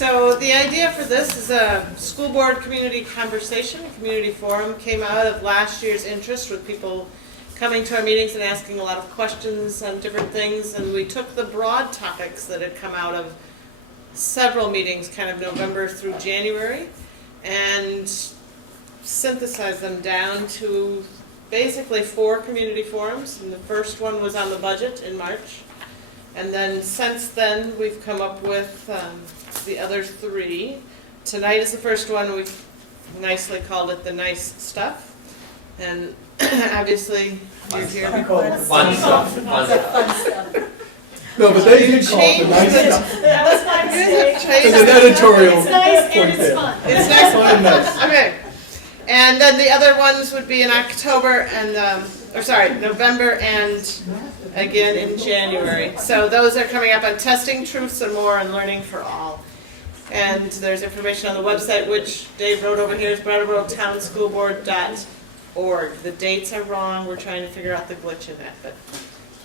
So the idea for this is a school board community conversation, a community forum. Came out of last year's interest with people coming to our meetings and asking a lot of questions on different things. And we took the broad topics that had come out of several meetings, kind of November through January, and synthesized them down to basically 4 community forums. And the first one was on the budget in March. And then since then, we've come up with the other 3. Tonight is the first one. We've nicely called it the nice stuff. And obviously, you're here. Fun stuff. No, but they did call it the nice stuff. That was my mistake. It's an editorial. It's nice point and it's there. fun. It's nice. Fun and nice. Okay. And then the other ones would be in October and, November and again in January. So those are coming up on testing truths and more and learning for all. And there's information on the website, which Dave wrote over here, is brattleboro.townschoolboard.org. The dates are wrong. We're trying to figure out the glitch in that, but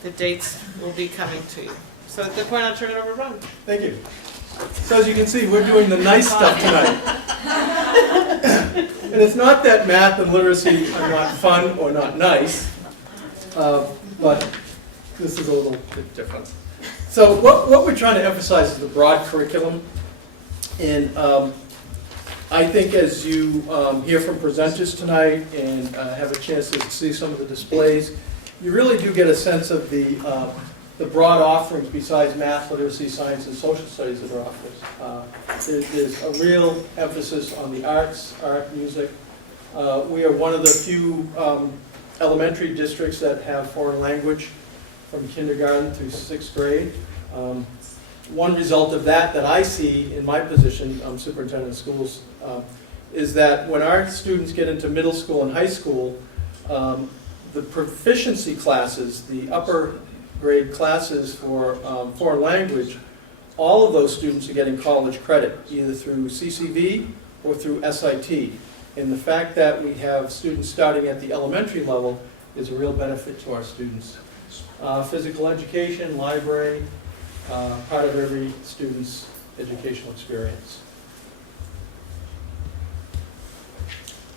the dates will be coming to you. So at this point, I'll turn it over to Ron. Thank you. So as you can see, we're doing the nice stuff tonight. And it's not that math and literacy are not fun or not nice, but this is a little bit different. So what we're trying to emphasize is the broad curriculum. And I think as you hear from presenters tonight and have a chance to see some of the displays, you really do get a sense of the broad offerings besides math, literacy, science, and social studies that are offered. There's a real emphasis on the arts, art, music. We are one of the few elementary districts that have foreign language from kindergarten through 6th grade. One result of that I see in my position, superintendent of schools, is that when our students get into middle school and high school, the proficiency classes, the upper grade classes for foreign language, all of those students are getting college credit, either through CCV or through SIT. And the fact that we have students starting at the elementary level is a real benefit to our students. Physical education, library, part of every student's educational experience.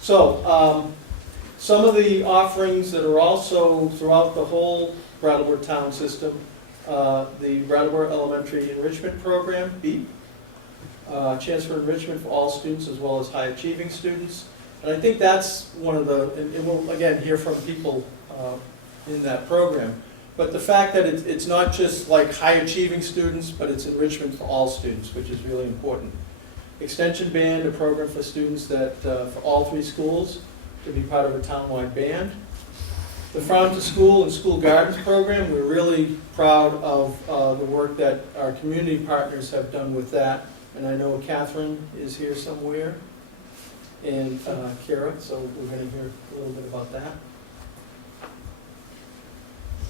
So, some of the offerings that are also throughout the whole Brattleboro town system, the Brattleboro Elementary Enrichment Program, BEEP, chance for enrichment for all students as well as high achieving students. And I think that's one of the, and we'll again hear from people in that program, but the fact that it's not just like high achieving students, but it's enrichment for all students, which is really important. Extension Band, a program for students that, for all 3 schools, to be part of a town-wide band. The Farm to School and School Gardens program, we're really proud of the work that our community partners have done with that. And I know Catherine is here somewhere, and Kara, so we're going to hear a little bit about that.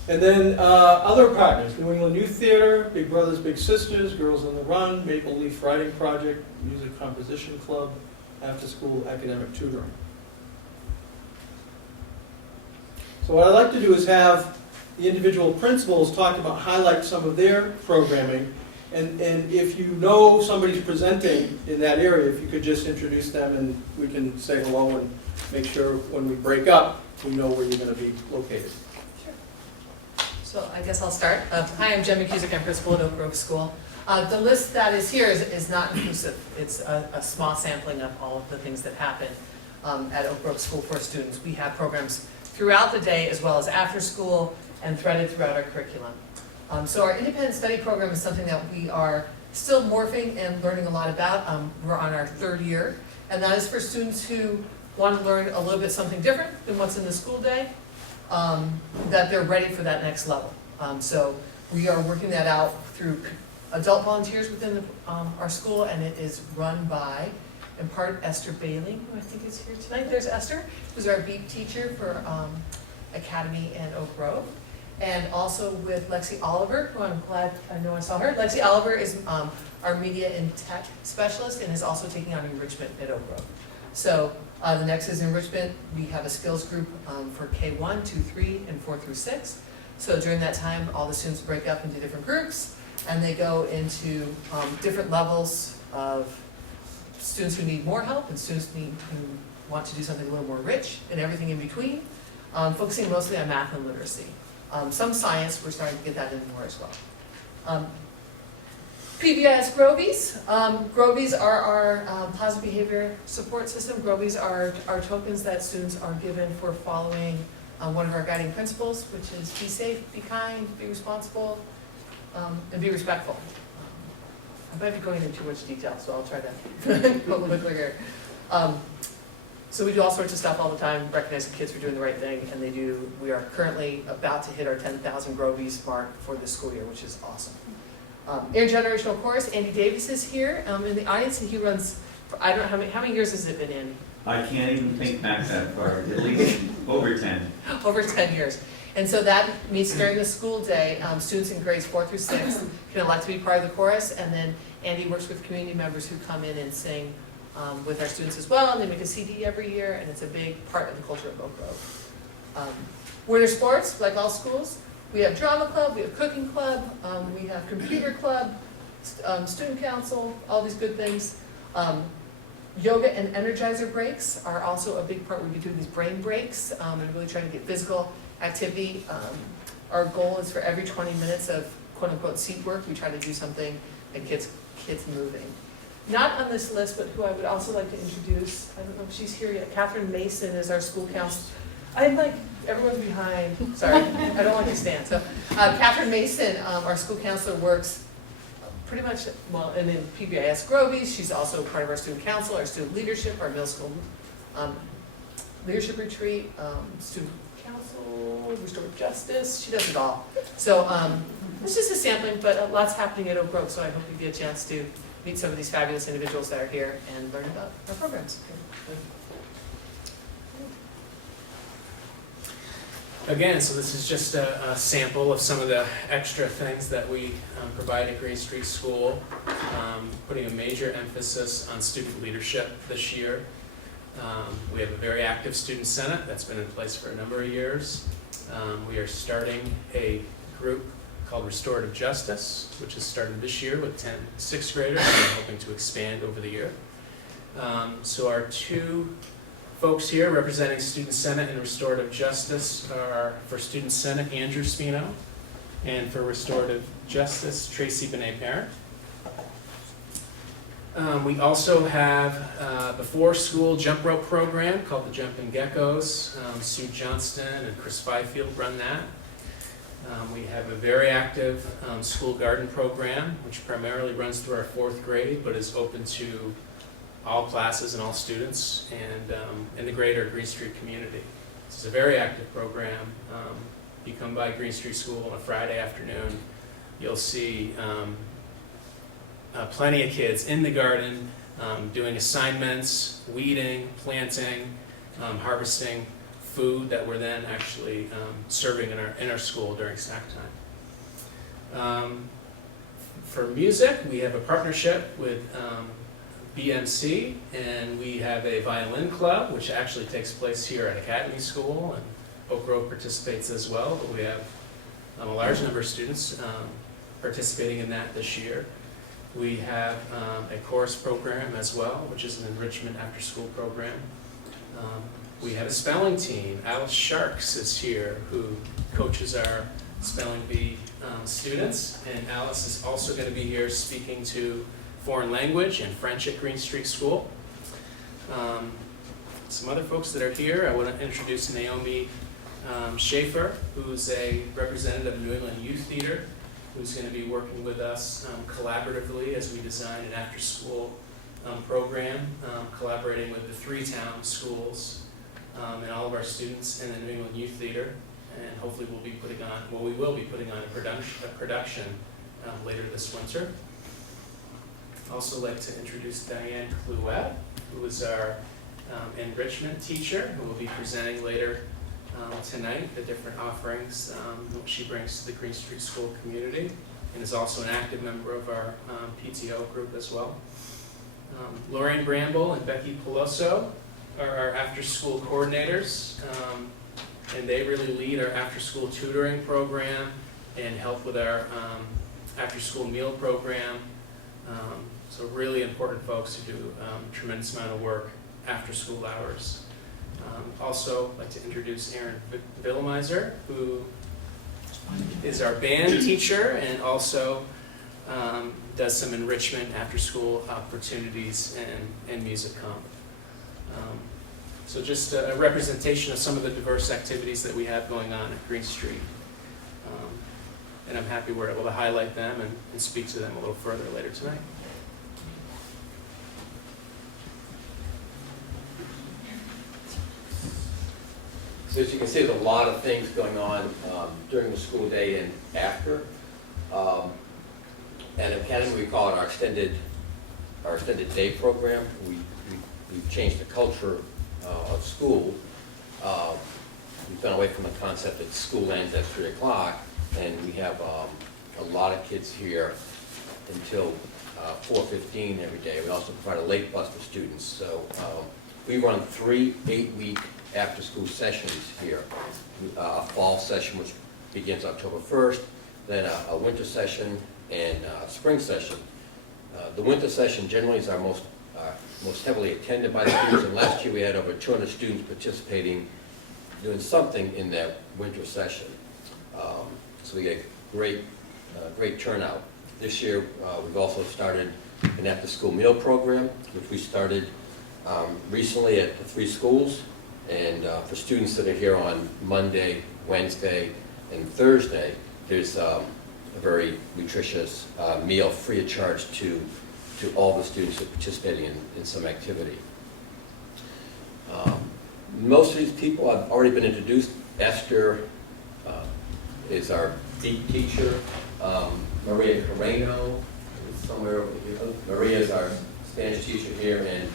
And then other partners, New England Youth Theater, Big Brothers Big Sisters, Girls on the Run, Maple Leaf Writing Project, Music Composition Club, After School Academic Tutoring. So what I'd like to do is have the individual principals talk about, highlight some of their programming, and if you know somebody's presenting in that area, if you could just introduce them and we can say hello and make sure when we break up, we know where you're going to be located. Sure. So I guess I'll start. Hi, I'm Jen McCusick, I'm principal at Oak Grove School. The list that is here is not inclusive. It's a small sampling of all of the things that happen at Oak Grove School for students. We have programs throughout the day as well as after school and threaded throughout our curriculum. So our independent study program is something that we are still morphing and learning a lot about. We're on our 3rd year, and that is for students who want to learn a little bit something different than what's in the school day, that they're ready for that next level. So we are working that out through adult volunteers within our school, and it is run by, in part, Esther Bailey, who I think is here tonight. There's Esther, who's our BEEP teacher for Academy and Oak Grove. And also with Lexi Oliver, who I'm glad I know I saw her. Lexi Oliver is our media and tech specialist and is also taking on enrichment at Oak Grove. So the next is enrichment. We have a skills group for K1, 2, 3, and 4 through 6. So during that time, all the students break up into different groups. and they go into different levels of students who need more help and students who want to do something a little more rich, and everything in between, focusing mostly on math and literacy. Some science, we're starting to get that in more as well. PBIS Grovies. Grovies are our positive behavior support system. Grovies are tokens that students are given for following one of our guiding principles, which is be safe, be kind, be responsible, and be respectful. I might be going into too much detail, so I'll try to go a little bit quicker. So we do all sorts of stuff all the time, recognizing kids for doing the right thing, and they do. We are currently about to hit our 10,000 Grovies mark for this school year, which is awesome. Intergenerational Chorus, Andy Davis is here in the audience, and he runs, I don't know, how many years has it been in? I can't even think back that far, at least over 10. Over 10 years. And so that means during the school day, students in grades 4 through 6 can elect to be part of the chorus, and then Andy works with community members who come in and sing with our students as well, and they make a CD every year, and it's a big part of the culture of Oak Grove. Winter sports, like all schools, we have drama club, we have cooking club, we have computer club, student council, all these good things. Yoga and energizer breaks are also a big part. We'll be doing these brain breaks and really trying to get physical activity. Our goal is for every 20 minutes of quote unquote seat work, we try to do something that gets kids moving. Not on this list, but who I would also like to introduce, I don't know if she's here yet, Catherine Mason is our school counselor. I'm like, everyone's behind, sorry, I don't like to stand. So Catherine Mason, our school counselor, works pretty much, well, and in PBIS Grovies, she's also part of our student council, our student leadership, our middle school leadership retreat, student council, restorative justice, she does it all. So it's just a sampling, but lots happening at Oak Grove, so I hope you get a chance to meet some of these fabulous individuals that are here and learn about our programs. Again, so this is just a sample of some of the extra things that we provide at Green Street School, putting a major emphasis on student leadership this year. We have a very active student senate that's been in place for a number of years. We are starting a group called Restorative Justice, which has started this year with 10 sixth graders, and we're hoping to expand over the year. So our two folks here representing Student Senate and Restorative Justice are, for Student Senate, Andrew Spino, and for Restorative Justice, Tracy Benet-Parent. We also have a before-school jump rope program called the Jumping Geckos. Sue Johnston and Chris Fifield run that. We have a very active school garden program, which primarily runs through our 4th grade, but is open to all classes and all students, and in the greater Green Street community. This is a very active program. You come by Green Street School on a Friday afternoon, you'll see plenty of kids in the garden doing assignments, weeding, planting, harvesting food that we're then actually serving in our school during snack time. For music, we have a partnership with BMC, and we have a violin club, which actually takes place here at Academy School, and Oak Grove participates as well, but we have a large number of students participating in that this year. We have a chorus program as well, which is an enrichment after-school program. We have a spelling team. Alice Sharks is here, who coaches our spelling bee students, and Alice is also going to be here speaking to foreign language and French at Green Street School. Some other folks that are here, I want to introduce Naomi Schaefer, who's a representative of New England Youth Theater, who's going to be working with us collaboratively as we design an after-school program, collaborating with the 3 town schools and all of our students in the New England Youth Theater, and hopefully we will be putting on a production later this winter. Also like to introduce Diane Clouet, who is our enrichment teacher, who will be presenting later tonight the different offerings that she brings to the Green Street School community, and is also an active member of our PTO group as well. Lorraine Bramble and Becky Peloso are our after-school coordinators, and they really lead our after-school tutoring program and help with our after-school meal program. So really important folks who do a tremendous amount of work after school hours. Also, I'd like to introduce Erin Villemizer, who is our band teacher and also does some enrichment after-school opportunities and music comp. So just a representation of some of the diverse activities that we have going on at Green Street. And I'm happy we're able to highlight them and speak to them a little further later tonight. So as you can see, there's a lot of things going on during the school day and after. At Academy, we call it our extended day program. We've changed the culture of school. We've gone away from the concept that school ends at 3 o'clock, and we have a lot of kids here until 4:15 every day. We also provide a late bus for students. So we run 3 8-week after-school sessions here. A fall session, which begins October 1st, then a winter session, and a spring session. The winter session generally is our most heavily attended by students, and last year we had over 200 students participating, doing something in that winter session. So we get great turnout. This year we've also started an after-school meal program, which we started recently at the 3 schools. And for students that are here on Monday, Wednesday, and Thursday, there's a very nutritious meal free of charge to all the students who are participating in some activity. Most of these people have already been introduced. Esther is our deep teacher. Maria Carreno is somewhere over here. Maria is our Spanish teacher here in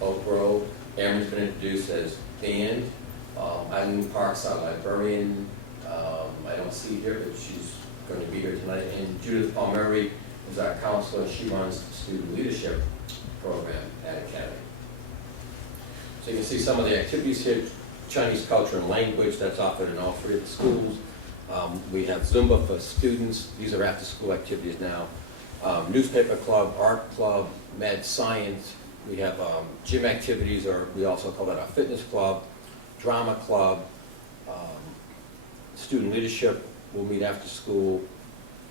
Oak Grove. Aaron's been introduced as band. Eileen Parks, our librarian. I don't see here, but she's going to be here tonight. And Judith Palmieri is our counselor. She runs the student leadership program at Academy. So you can see some of the activities here. Chinese culture and language, that's offered in all 3 of the schools. We have Zumba for students. These are after-school activities now. Newspaper club, art club, mad science. We have gym activities, or we also call that our fitness club, drama club, student leadership will meet after school,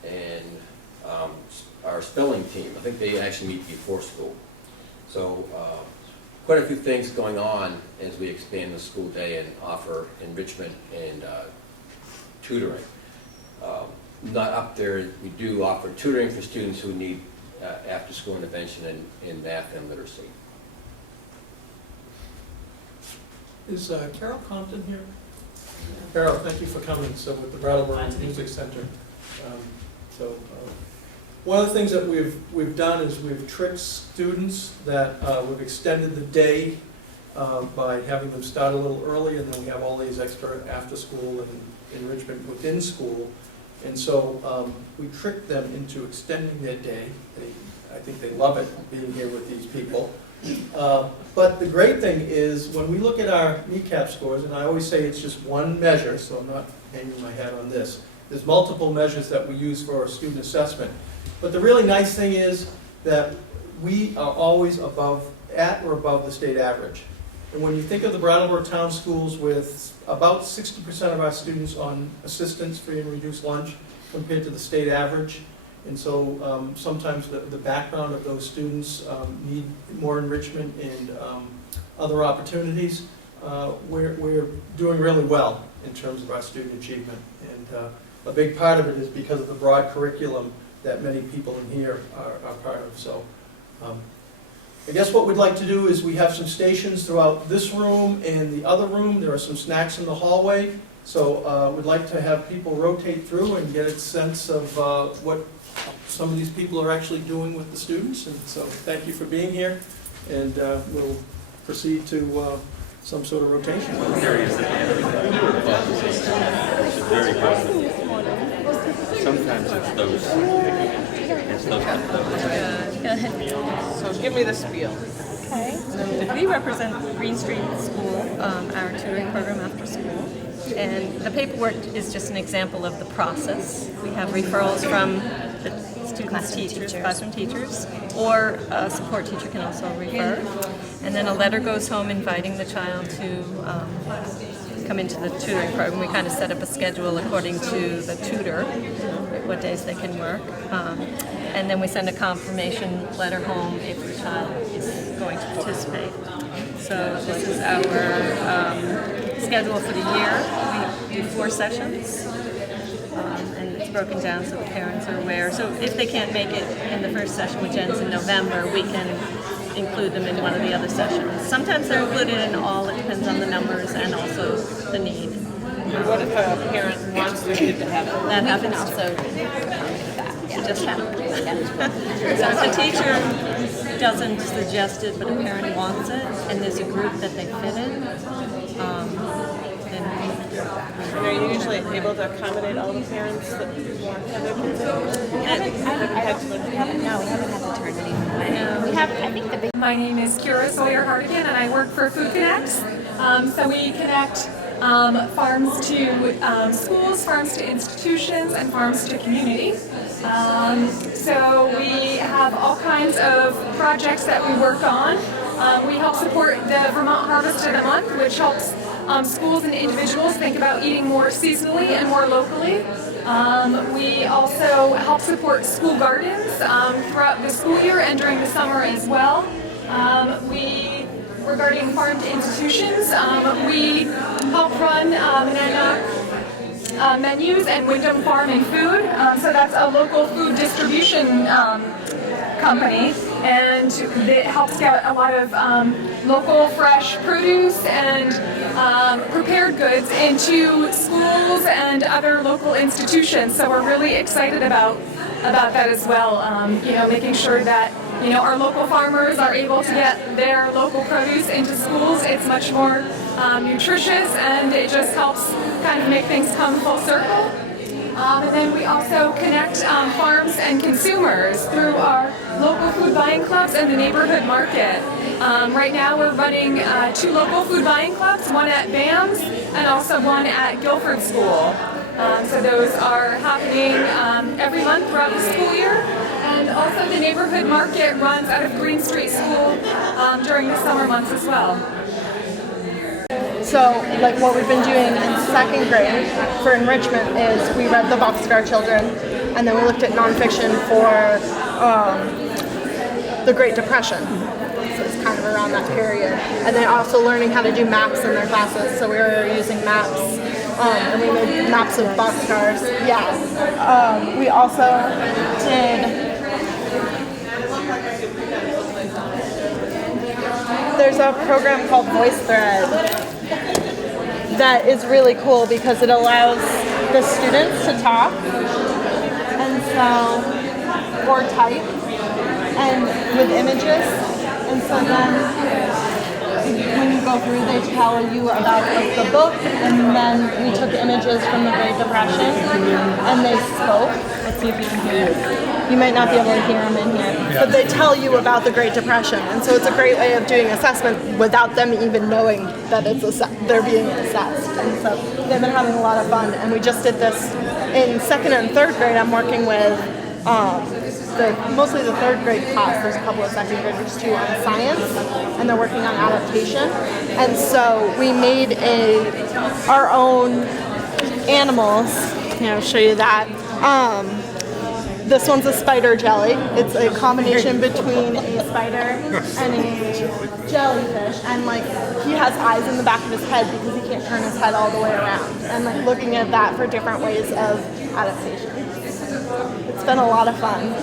and our spelling team. I think they actually meet before school. So quite a few things going on as we expand the school day and offer enrichment and tutoring. Not up there, we do offer tutoring for students who need after-school intervention in math and literacy. Is Carol Compton here? Carol, thank you for coming. So with the Brattleboro Music Center. One of the things that we've done is we've tricked students that we've extended the day by having them start a little early, and then we have all these extra after-school and enrichment within school. And so we tricked them into extending their day. I think they love it, being here with these people. But the great thing is, when we look at our kneecap scores, and I always say it's just one measure, so I'm not hanging my hat on this. There's multiple measures that we use for our student assessment. But the really nice thing is that we are always at or above the state average. And when you think of the Brattleboro Town Schools with about 60% of our students on assistance, free and reduced lunch, compared to the state average. And so sometimes the background of those students need more enrichment and other opportunities. We're doing really well in terms of our student achievement. And a big part of it is because of the broad curriculum that many people in here are part of. So I guess what we'd like to do is we have some stations throughout this room and the other room. There are some snacks in the hallway. So we'd like to have people rotate through and get a sense of what some of these people are actually doing with the students. And so thank you for being here. And we'll proceed to some sort of rotation. Very positive. Sometimes it's those. So give me the spiel. Okay, so we represent Green Street School, our tutoring program after school. And the paperwork is just an example of the process. We have referrals from the students' teachers, classroom teachers, or a support teacher can also refer. And then a letter goes home inviting the child to come into the tutoring program. We kind of set up a schedule according to the tutor, what days they can work. And then we send a confirmation letter home if the child is going to participate. So this is our schedule for the year. We do 4 sessions. And it's broken down so the parents are aware. So if they can't make it in the first session, which ends in November, we can include them in one of the other sessions. Sometimes they're included in all, it depends on the numbers and also the need. What if a parent wants their kid to have it? That happens Also, It just happens. So if the teacher doesn't suggest it, but a parent wants it, and there's a group that they fit in, then And are you usually able to accommodate all the parents that want to have their kids in? we haven't had to turn anyone away. We have, I think the big My name is Kira Sawyer Hardigan, and I work for Food Connects. So we connect farms to schools, farms to institutions, and farms to community. So we have all kinds of projects that we work on. We help support the Vermont Harvest of the Month, which helps schools and individuals think about eating more seasonally and more locally. We also help support school gardens throughout the school year and during the summer as well. Regarding farm to institutions, we help run Nanook menus and Wyndham Farm and Food. So that's a local food distribution company, and it helps get a lot of local fresh produce and prepared goods into schools and other local institutions. So we're really excited about that as well. Making sure that our local farmers are able to get their local produce into schools. It's much more nutritious, and it just helps kind of make things come full circle. And then we also connect farms and consumers through our local food buying clubs and the neighborhood market. Right now we're running 2 local food buying clubs, one at BAMS and also one at Guilford School. So those are happening every month throughout the school year. And also the neighborhood market runs out of Green Street School during the summer months as well. So, like what we've been doing in 2nd grade for enrichment is we read the Boxcar Children, and then we looked at nonfiction for the Great Depression. So it's kind of around that period. And then also learning how to do maps in their classes. So we were using maps, and we made maps of boxcars. Yeah. We also did. There's a program called VoiceThread that is really cool because it allows the students to talk and or type and with images, and so then when you go through they tell you about the book, and then we took images from the Great Depression and they spoke. Let's see if you can hear it. You might not be able to hear them in here, but they tell you about the Great Depression, and so it's a great way of doing assessment without them even knowing that they're being assessed. And so they've been having a lot of fun, and we just did this in 2nd and 3rd grade. I'm working with mostly the 3rd grade class. There's a couple of 2nd graders too on science, and they're working on adaptation. And so we made our own animals. I'll show you that. This one's a spider jelly. It's a combination between a spider and a jellyfish. And he has eyes in the back of his head because he can't turn his head all the way around. And looking at that for different ways of adaptation. It's been a lot of fun.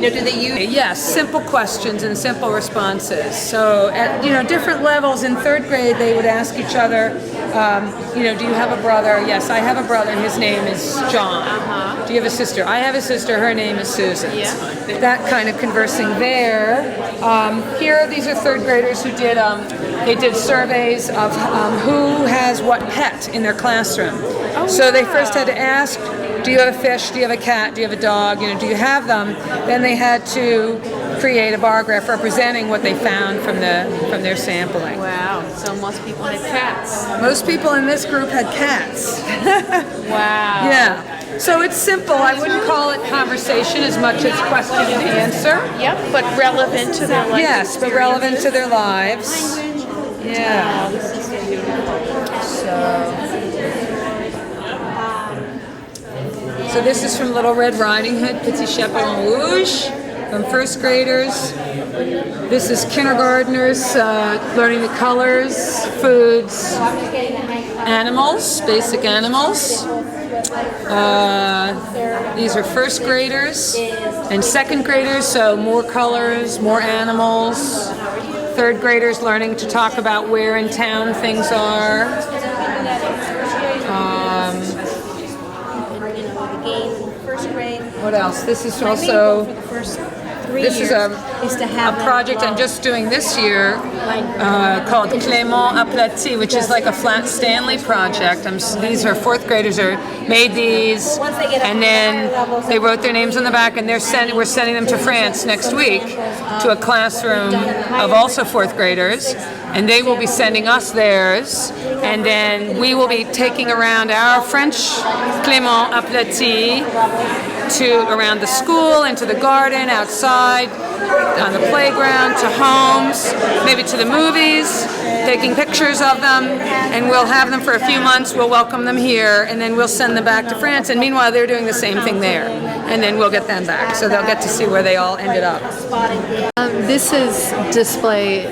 Do they use? Yes, simple questions and simple responses. So at different levels in 3rd grade, they would ask each other, do you have a brother? Yes, I have a brother. His name is John. Do you have a sister? I have a sister. Her name is Susan. Yeah. That kind of conversing there. Here, these are 3rd graders who did. They did surveys of who has what pet in their classroom. Oh, so they first had to ask, do you have a fish? Do you have a cat? Do you have a dog? Do you have them? Then they had to create a bar graph representing what they found from their sampling. Wow. So most people had cats. Most people in this group had cats. Wow. Yeah. So it's simple. I wouldn't call it conversation as much as question and answer. Yep, but relevant to their life. Yes, but relevant to their lives. Yeah. So this is from Little Red Riding Hood, Petit Chaperon Rouge, from first graders. This is kindergartners learning the colors, foods, animals, basic animals. These are first graders and second graders, so more colors, more animals. Third graders learning to talk about where in town things are. What else? This is also, this is a project I'm just doing this year called Clément Aplati, which is like a flat Stanley project. These are fourth graders made these, and then they wrote their names on the back, and we're sending them to France next week to a classroom of also fourth graders, and they will be sending us theirs, and then we will be taking around our French Clément Aplati around the school, into the garden, outside, on the playground, to homes, maybe to the movies, taking pictures of them, and we'll have them for a few months, we'll welcome them here, and then we'll send them back to France, and meanwhile they're doing the same thing there, and then we'll get them back, so they'll get to see where they all ended up. This display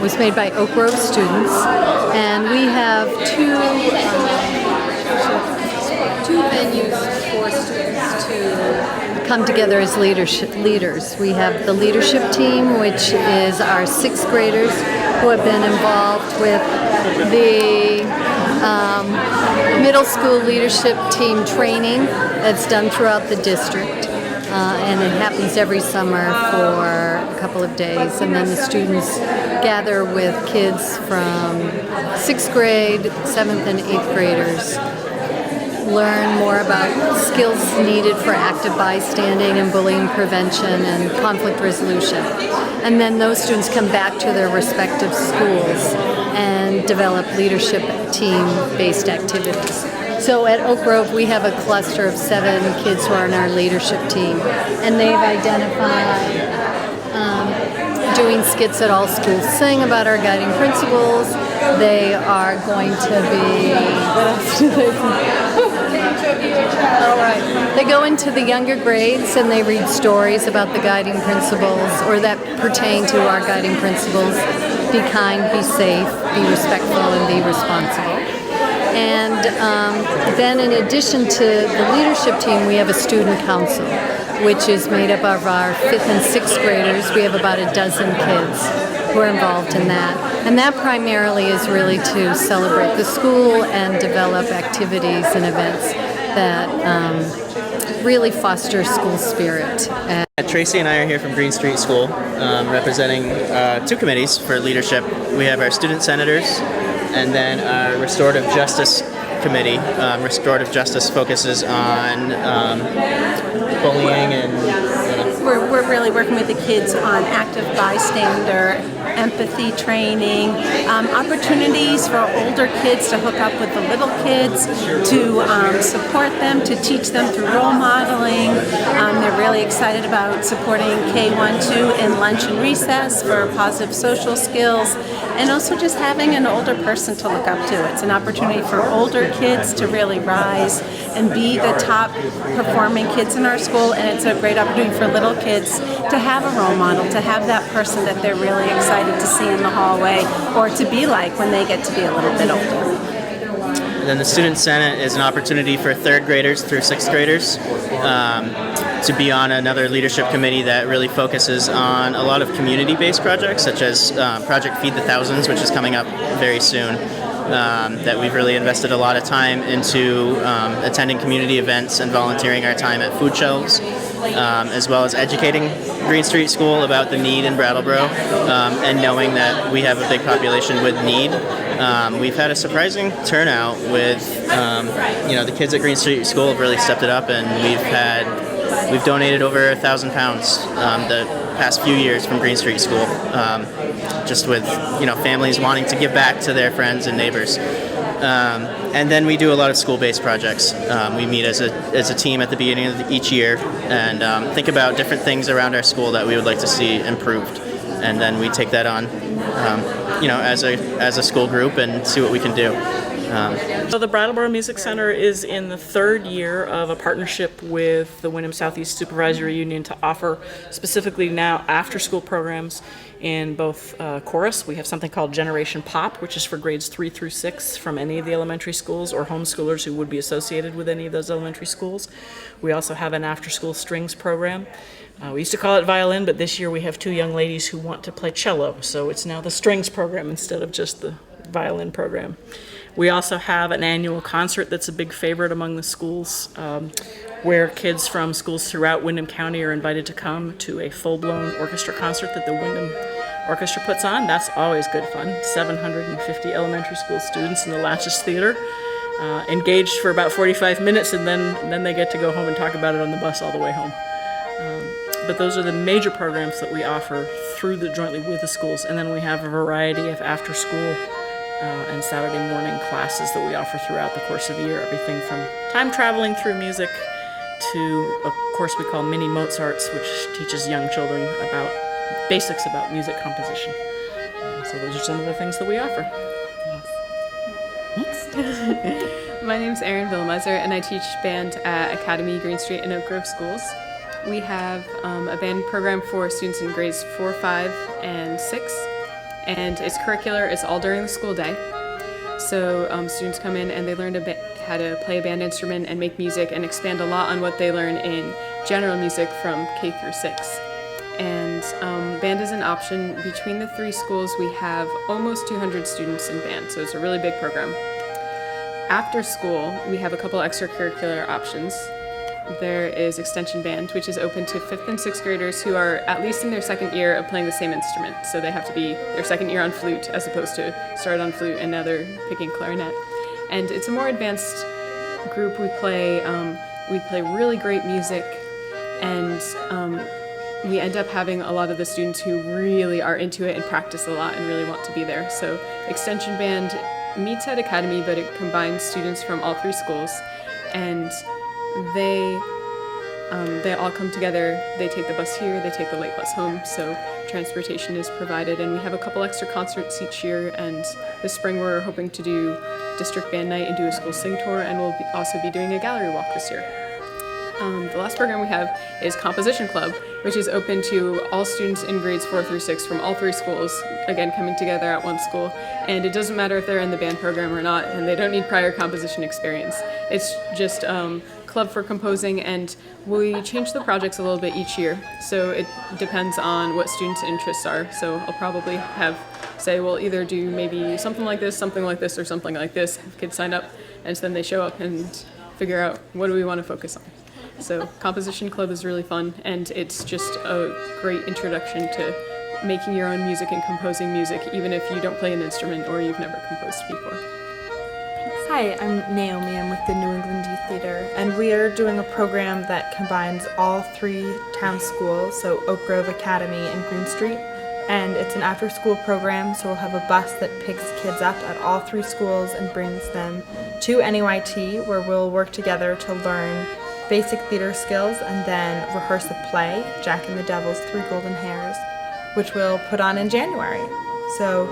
was made by Oak Grove students, and we have two venues for students to come together as leaders. We have the leadership team, which is our sixth graders who have been involved with the middle school leadership team training that's done throughout the district. And it happens every summer for a couple of days. And then the students gather with kids from 6th grade, 7th and 8th graders, learn more about skills needed for active bystanding and bullying prevention and conflict resolution. And then those students come back to their respective schools and develop leadership team-based activities. So at Oak Grove, we have a cluster of 7 kids who are on our leadership team, and they've identified doing skits at all schools, saying about our guiding principles. They are going to be, what else do they do? All right. They go into the younger grades and they read stories about the guiding principles or that pertain to our guiding principles. Be kind, be safe, be respectful, and be responsible. And then in addition to the leadership team, we have a student council, which is made up of our 5th and 6th graders. We have about a dozen kids who are involved in that. And that primarily is really to celebrate the school and develop activities and events that really foster school spirit. Tracy and I are here from Green Street School, representing 2 committees for leadership. We have our student senators and then our restorative justice committee. Restorative justice focuses on bullying and we're really working with the kids on active bystander, empathy training, opportunities for older kids to hook up with the little kids, to support them, to teach them through role modeling. They're really excited about supporting K-1-2 in lunch and recess for positive social skills, and also just having an older person to look up to. It's an opportunity for older kids to really rise and be the top performing kids in our school, and it's a great opportunity for little kids to have a role model, to have that person that they're really excited to see in the hallway or to be like when they get to be a little bit older. And then the Student Senate is an opportunity for 3rd graders through 6th graders to be on another leadership committee that really focuses on a lot of community-based projects, such as Project Feed the Thousands, which is coming up very soon, that we've really invested a lot of time into attending community events and volunteering our time at food shelves, as well as educating Green Street School about the need in Brattleboro, and knowing that we have a big population with need. We've had a surprising turnout with, the kids at Green Street School have really stepped it up, and we've donated over 1,000 pounds the past few years from Green Street School, just with families wanting to give back to their friends and neighbors. And then we do a lot of school-based projects. We meet as a team at the beginning of each year and think about different things around our school that we would like to see improved. And then we take that on, as a school group and see what we can do. So the Brattleboro Music Center is in the third year of a partnership with the Wyndham Southeast Supervisory Union to offer specifically now after-school programs in both chorus. We have something called Generation Pop, which is for grades 3 through 6 from any of the elementary schools or homeschoolers who would be associated with any of those elementary schools. We also have an after-school strings program. We used to call it violin, but this year we have 2 young ladies who want to play cello, so it's now the strings program instead of just the violin program. We also have an annual concert that's a big favorite among the schools, where kids from schools throughout Wyndham County are invited to come to a full-blown orchestra concert that the Wyndham Orchestra puts on. That's always good fun. 750 elementary school students in the Latches Theater, engaged for about 45 minutes, and then they get to go home and talk about it on the bus all the way home. But those are the major programs that we offer jointly with the schools, and then we have a variety of after-school and Saturday morning classes that we offer throughout the course of the year. Everything from time traveling through music to a course we call Mini Mozarts, which teaches young children about basics about music composition. So those are some of the things that we offer. My name's Erin Villmeser, and I teach band at Academy, Green Street, and Oak Grove schools. We have a band program for students in grades 4, 5, and 6. And it's curricular, it's all during the school day. So students come in and they learn how to play a band instrument and make music and expand a lot on what they learn in general music from K through 6. And band is an option. Between the 3 schools, we have almost 200 students in band, so it's a really big program. After school, we have a couple extracurricular options. There is extension band, which is open to 5th and 6th graders who are at least in their 2nd year of playing the same instrument. So they have to be their 2nd year on flute as opposed to start on flute and now they're picking clarinet. And it's a more advanced group. We play really great music, and we end up having a lot of the students who really are into it and practice a lot and really want to be there. So extension band meets at Academy, but it combines students from all 3 schools, and they all come together. They take the bus here, they take the late bus home, so transportation is provided. And we have a couple extra concerts each year, and this spring we're hoping to do district band night and do a school sing tour, and we'll also be doing a gallery walk this year. The last program we have is Composition Club, which is open to all students in grades 4 through 6 from all 3 schools, again coming together at one school. And it doesn't matter if they're in the band program or not, and they don't need prior composition experience. It's just club for composing, and we change the projects a little bit each year, so it depends on what students' interests are. So I'll probably say we'll either do maybe something like this, or something like this. Have kids sign up, and so then they show up and figure out what do we want to focus on. So Composition Club is really fun, and it's just a great introduction to making your own music and composing music, even if you don't play an instrument or you've never composed before. Hi, I'm Naomi. I'm with the New England Youth Theater, and we are doing a program that combines all 3 town schools, so Oak Grove Academy and Green Street. And it's an after-school program, so we'll have a bus that picks kids up at all 3 schools and brings them to NEYT, where we'll work together to learn basic theater skills and then rehearse a play, Jack and the Devil's 3 Golden Hairs, which we'll put on in January. So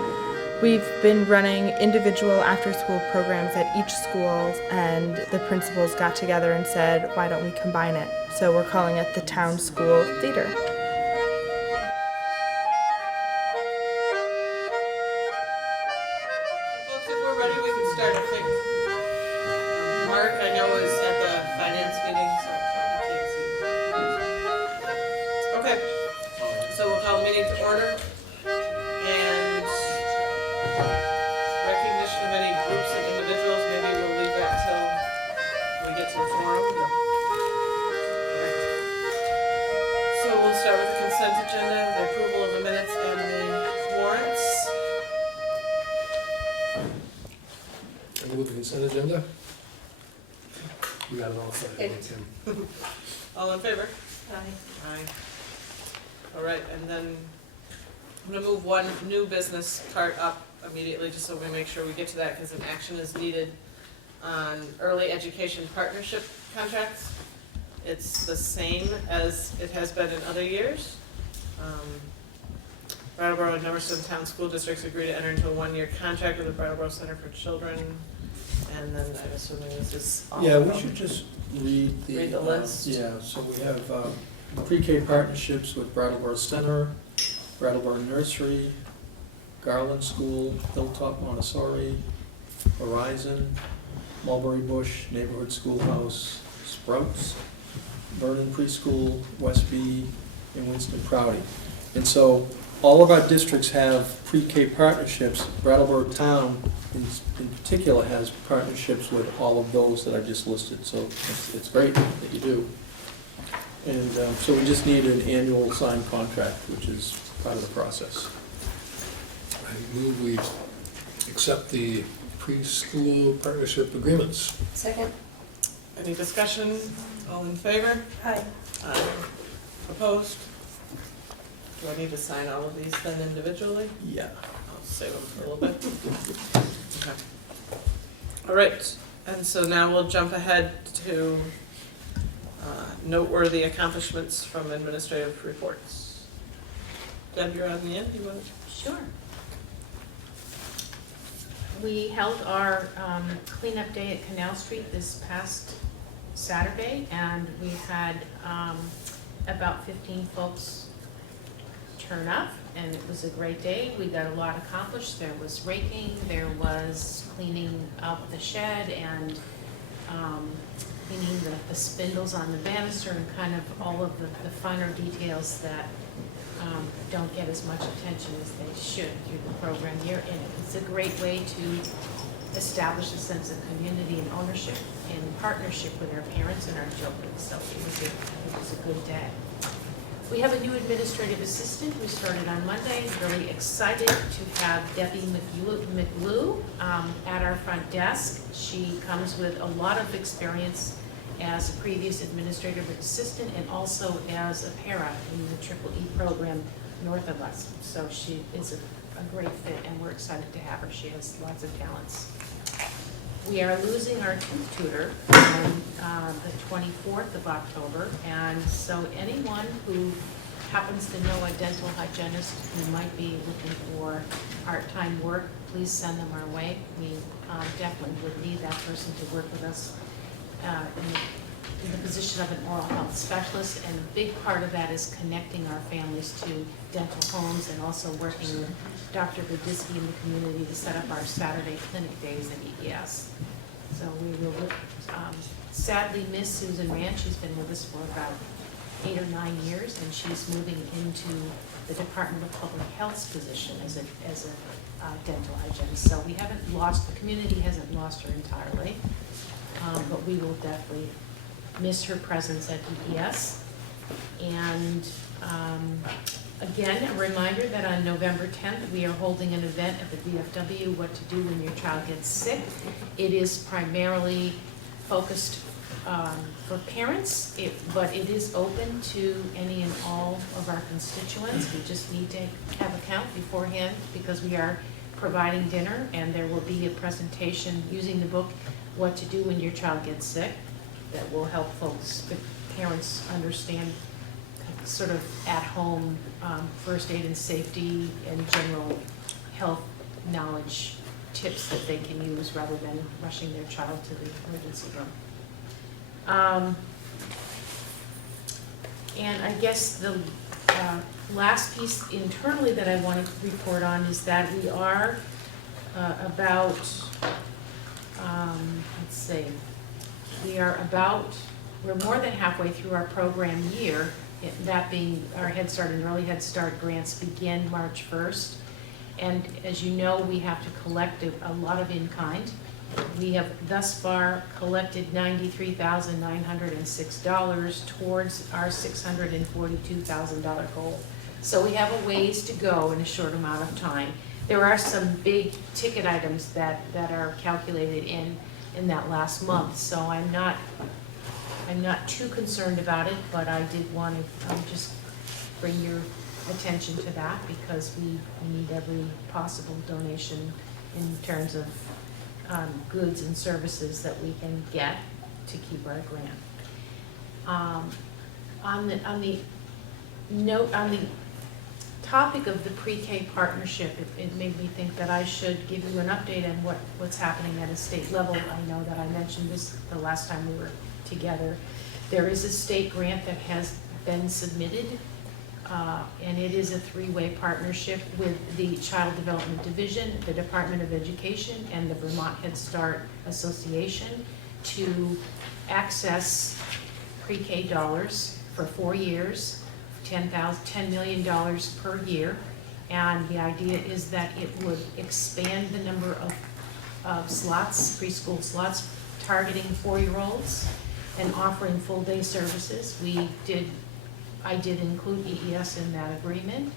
we've been running individual after-school programs at each school, and the principals got together and said, why don't we combine it? So we're calling it the Town School Theater. Folks, if we're ready, we can start. I think Mark, I know, is at the finance meeting, so he can't see. Okay, so we'll call the meeting to order. And recognition of any groups and individuals, maybe we'll leave that till we get to the forum. Okay. So we'll start with the consent agenda, the approval of the minutes and the warrants. I move the consent agenda. You got it all set. Tim. All in favor? Aye. Aye. All right, and then I'm gonna move one new business part up immediately, just so we make sure we get to that, because an action is needed on early education partnership contracts. It's the same as it has been in other years. Brattleboro and Nemerson Town School Districts agree to enter into a one-year contract with the Brattleboro Center for Children, and then I'm assuming this is all Yeah, of we them. should just read the. Read the list. Yeah, so we have pre-K partnerships with Brattleboro Center, Brattleboro Nursery, Garland School, Hilltop Montessori, Horizon, Mulberry Bush Neighborhood Schoolhouse, Sprouts, Vernon Preschool, Westby, and Winston Prouty. And so all of our districts have pre-K partnerships. Brattleboro Town in particular has partnerships with all of those that I just listed, so it's great that you do. And so we just need an annual signed contract, which is part of the process. I move we accept the preschool partnership agreements. Second. Any discussion? All in favor? Aye. Aye. Opposed? Do I need to sign all of these then individually? Yeah. I'll save them for a little bit. Okay. All right, and so now we'll jump ahead to noteworthy accomplishments from administrative reports. Deb, you're on the end, you want to? Sure. We held our cleanup day at Canal Street this past Saturday, and we had about 15 folks turn up, and it was a great day. We got a lot accomplished. There was raking, there was cleaning up the shed, and cleaning the spindles on the banister, and kind of all of the finer details that don't get as much attention as they should through the program year. And it's a great way to establish a sense of community and ownership in partnership with our parents and our children. So it was a good day. We have a new administrative assistant who started on Monday. Really excited to have Debbie McLew at our front desk. She comes with a lot of experience as a previous administrative assistant and also as a para in the Triple E program north of us. So she is a great fit, and we're excited to have her. She has lots of talents. We are losing our tooth tutor on the 24th of October, and so anyone who happens to know a dental hygienist who might be looking for part-time work, please send them our way. We definitely would need that person to work with us in the position of an oral health specialist, and a big part of that is connecting our families to dental homes and also working with Dr. Budisky in the community to set up our Saturday clinic days at EES. So we will sadly miss Susan Rand. She's been with us for about 8 or 9 years, and she's moving into the Department of Public Health's position as a dental hygienist. So we haven't lost, the community hasn't lost her entirely, but we will definitely miss her presence at EES. And again, a reminder that on November 10th, we are holding an event at the VFW, What to Do When Your Child Gets Sick. It is primarily focused for parents, but it is open to any and all of our constituents. We just need to have a count beforehand because we are providing dinner, and there will be a presentation using the book, What to Do When Your Child Gets Sick, that will help folks, parents, understand sort of at-home first aid and safety and general health knowledge tips that they can use rather than rushing their child to the emergency room. And I guess the last piece internally that I want to report on is that we are about, let's see, we're more than halfway through our program year, that being our Head Start and Early Head Start grants begin March 1st. And as you know, we have to collect a lot of in-kind. We have thus far collected $93,906 towards our $642,000 goal. So we have a ways to go in a short amount of time. There are some big ticket items that are calculated in that last month, so I'm not too concerned about it, but I did want to just bring your attention to that because we need every possible donation in terms of goods and services that we can get to keep our grant. On the topic of the pre-K partnership, it made me think that I should give you an update on what's happening at a state level. I know that I mentioned this the last time we were together. There is a state grant that has been submitted, and it is a three-way partnership with the Child Development Division, the Department of Education, and the Vermont Head Start Association to access pre-K dollars for 4 years, $10 million per year. And the idea is that it would expand the number of slots, preschool slots, targeting 4-year-olds and offering full-day services. I did include EES in that agreement,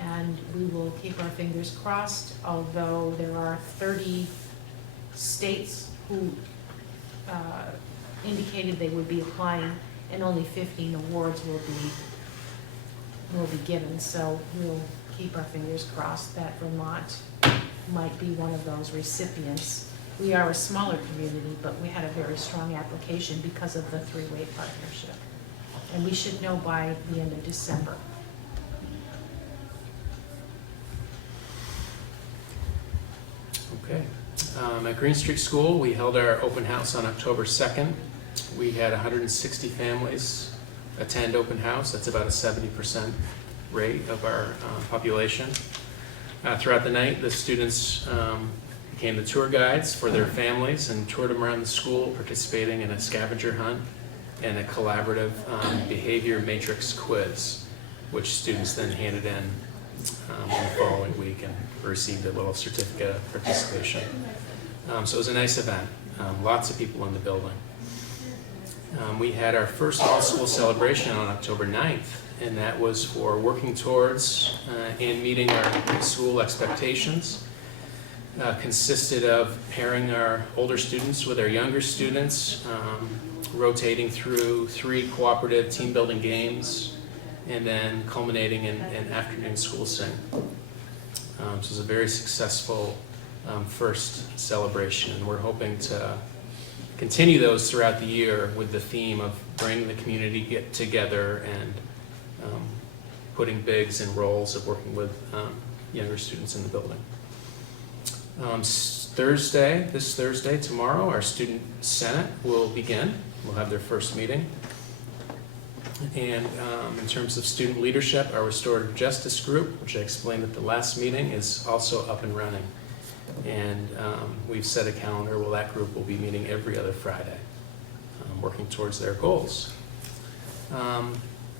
and we will keep our fingers crossed, although there are 30 states who indicated they would be applying, and only 15 awards will be given. So we'll keep our fingers crossed that Vermont might be one of those recipients. We are a smaller community, but we had a very strong application because of the three-way partnership. And we should know by the end of December. Okay. At Green Street School, we held our open house on October 2nd. We had 160 families attend open house. That's about a 70% rate of our population. Throughout the night, the students became the tour guides for their families and toured them around the school, participating in a scavenger hunt and a collaborative behavior matrix quiz, which students then handed in the following week and received a little certificate of participation. So it was a nice event. Lots of people in the building. We had our first all-school celebration on October 9th, and that was for working towards and meeting our school expectations. Consisted of pairing our older students with our younger students, rotating through 3 cooperative team building games, and then culminating in afternoon school sing. So it was a very successful first celebration, and we're hoping to continue those throughout the year with the theme of bringing the community together and putting bigs in roles of working with younger students in the building. This Thursday, tomorrow, our Student Senate will begin. We'll have their first meeting. And in terms of student leadership, our Restorative Justice Group, which I explained at the last meeting, is also up and running. And we've set a calendar where that group will be meeting every other Friday, working towards their goals.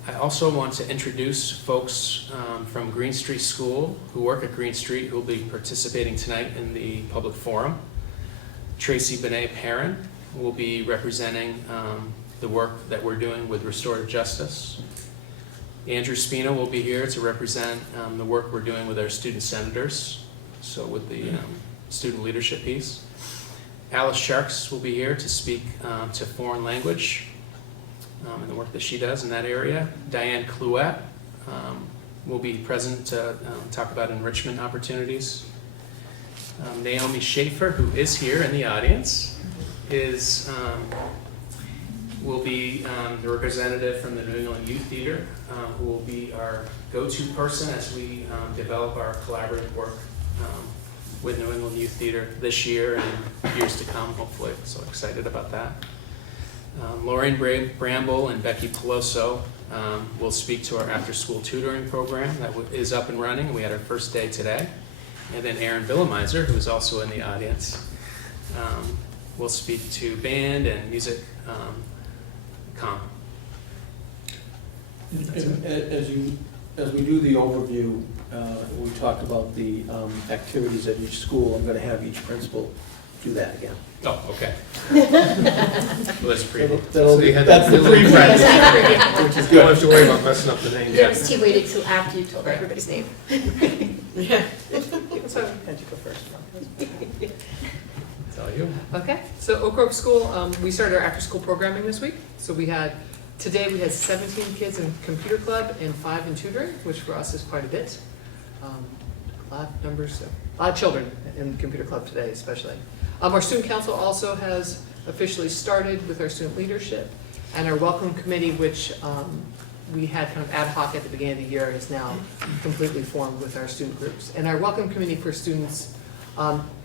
I also want to introduce folks from Green Street School who work at Green Street who will be participating tonight in the public forum. Tracy Benet-Perrin will be representing the work that we're doing with restorative justice. Andrew Spina will be here to represent the work we're doing with our student senators, so with the student leadership piece. Alice Sharks will be here to speak to foreign language and the work that she does in that area. Diane Clouet will be present to talk about enrichment opportunities. Naomi Schaefer, who is here in the audience, will be the representative from the New England Youth Theater, who will be our go-to person as we develop our collaborative work with New England Youth Theater this year and years to come, hopefully. So excited about that. Lorraine Bramble and Becky Peloso will speak to our after-school tutoring program that is up and running. We had our first day today. And then Aaron Billemizer, who is also in the audience, will speak to band and music comp. As we do the overview, we talked about the activities at each school. I'm going to have each principal do that again. Oh, okay. Well, that's pretty. That's the pre-prep, which is good. You don't have to worry about messing up the name. Yeah, he waited till after you told everybody's name. Yeah. So, had you go first. It's all you. Okay, so Oak Grove School, we started our after-school programming this week. So we had Today we had 17 kids in computer club and 5 in tutoring, which for us is quite a bit. A lot of numbers, a lot of children in computer club today especially. Our student council also has officially started with our student leadership, and our welcome committee, which we had kind of ad hoc at the beginning of the year, is now completely formed with our student groups. And our welcome committee for students,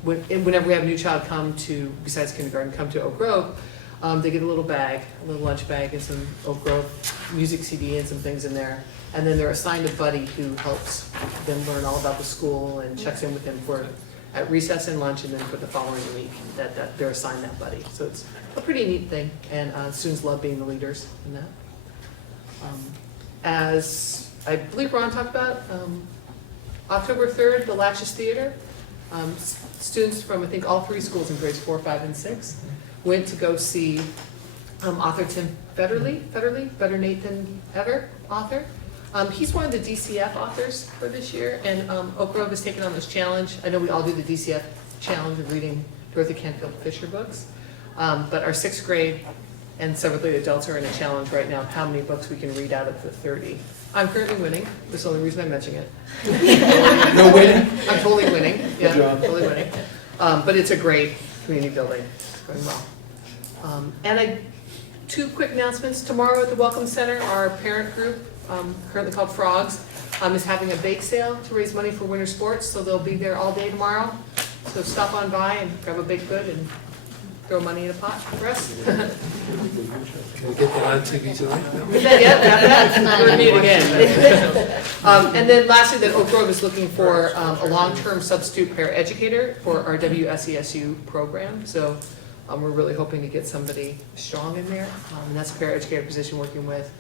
whenever we have a new child come to, besides kindergarten, come to Oak Grove, they get a little bag, a little lunch bag and some Oak Grove music CD and some things in there. And then they're assigned a buddy who helps them learn all about the school and checks in with them at recess and lunch, and then for the following week that they're assigned that buddy. So it's a pretty neat thing, and students love being the leaders in that. As I believe Ron talked about, October 3rd, the Latches Theater, students from I think all 3 schools in grades 4, 5, and 6 went to go see author Tim Federle, Better Nate Than Ever author. He's one of the DCF authors for this year, and Oak Grove has taken on this challenge. I know we all do the DCF challenge of reading Dorothy Canfield Fisher books, but our 6th grade and several of the adults are in a challenge right now of how many books we can read out of the 30. I'm currently winning. That's the only reason I'm mentioning it. No winning? I'm totally winning. Yeah, Good job. totally winning. But it's a great community building. It's going well. And 2 quick announcements. Tomorrow at the Welcome Center, our parent group, currently called Frogs, is having a bake sale to raise money for winter sports. So they'll be there all day tomorrow. So stop on by and grab a baked good and throw money in a pot for us. Can we get that on TV tonight? No. We're meeting again. And then lastly, that Oak Grove is looking for a long-term substitute paraeducator for our WSESU program. So we're really hoping to get somebody strong in there. And that's a paraeducator position working with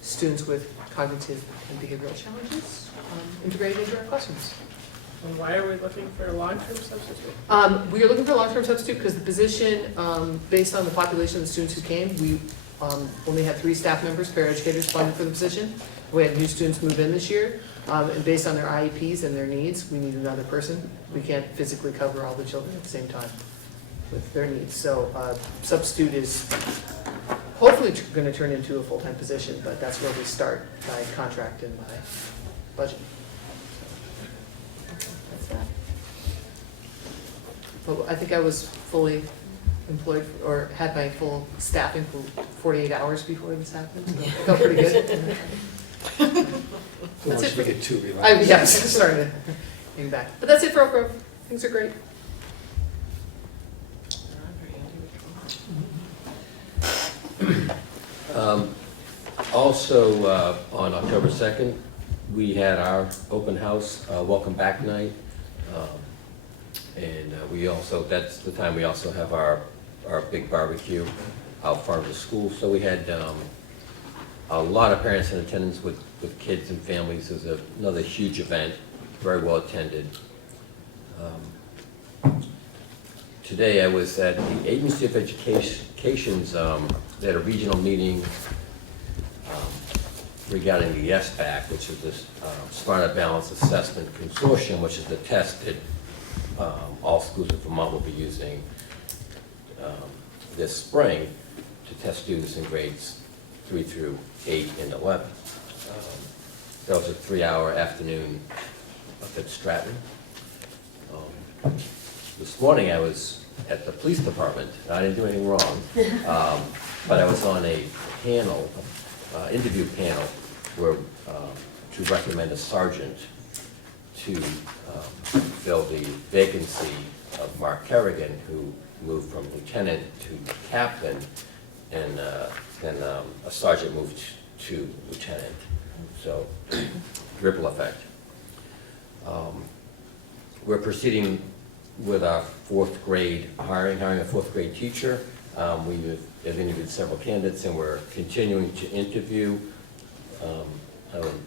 students with cognitive and behavioral challenges integrated into our classrooms. And why are we looking for a long-term substitute? We are looking for a long-term substitute because the position, based on the population of the students who came, we only had 3 staff members, paraeducators funded for the position. We had new students move in this year, and based on their IEPs and their needs, we need another person. We can't physically cover all the children at the same time with their needs. So substitute is hopefully going to turn into a full-time position, but that's where we start by contract and by budget. But I think I was fully employed or had my full staffing for 48 hours before this happened. So I felt pretty good. Once we get too relaxed. Yes, starting to getting back. But that's it for Oak Grove. Things are great. Also, on October 2nd, we had our open house welcome back night. And we also, that's the time we also have our big barbecue out front of the school. So we had a lot of parents in attendance with kids and families. It was another huge event, very well attended. Today I was at the Agency of Education's, they had a regional meeting regarding the SBAC, which is this Smarter Balanced Assessment Consortium, which is the test that all schools in Vermont will be using this spring to test students in grades 3 through 8 and 11. That was a 3-hour afternoon up at Stratton. This morning I was at the police department. I didn't do anything wrong, but I was on a panel, interview panel, where to recommend a sergeant to fill the vacancy of Mark Kerrigan, who moved from lieutenant to captain, and then a sergeant moved to lieutenant. So, ripple effect. We're proceeding with our 4th grade hiring a 4th grade teacher. We have interviewed several candidates, and we're continuing to interview. I would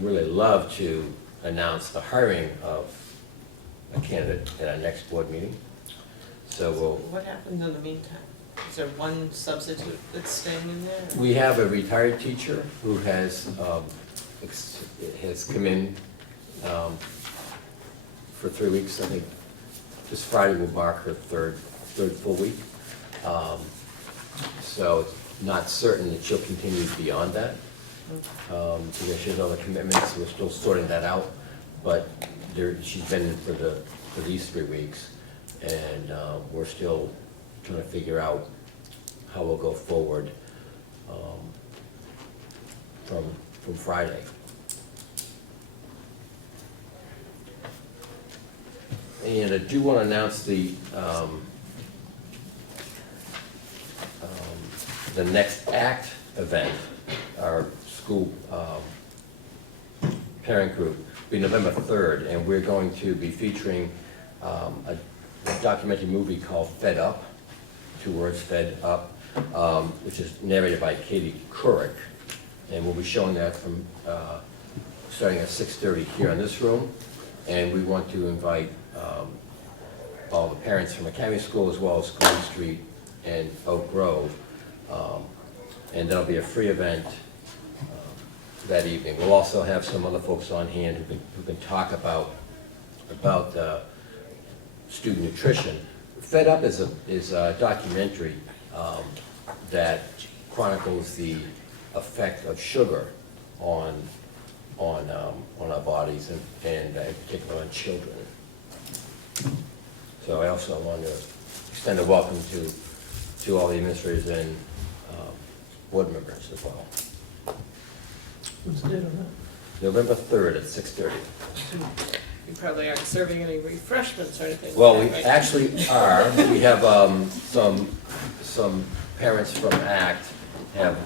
really love to announce the hiring of a candidate at our next board meeting. So What happened in the meantime? Is there one substitute that's staying in there? we have a retired teacher who has come in for 3 weeks. I think this Friday will mark her third full week. So not certain that she'll continue beyond that. Because she has other commitments, we're still sorting that out. But she's been in for these 3 weeks, and we're still trying to figure out how we'll go forward from Friday. And I do want to announce the next ACT event, our school parent group, will be November 3rd, and we're going to be featuring a documentary movie called Fed Up, 2 words, Fed Up, which is narrated by Katie Couric, and we'll be showing that from starting at 6:30 here in this room, and we want to invite all the parents from Academy School as well as Green Street and Oak Grove, and there'll be a free event that evening. We'll also have some other folks on hand who can talk about student nutrition. Fed Up is a documentary that chronicles the effect of sugar on our bodies and in particular on children. So I also want to extend a welcome to all the administrators and board members as well. What's the date on that? November 3rd at 6:30. You probably aren't serving any refreshments or anything. Well, like we that, right? actually are. We have some parents from ACT have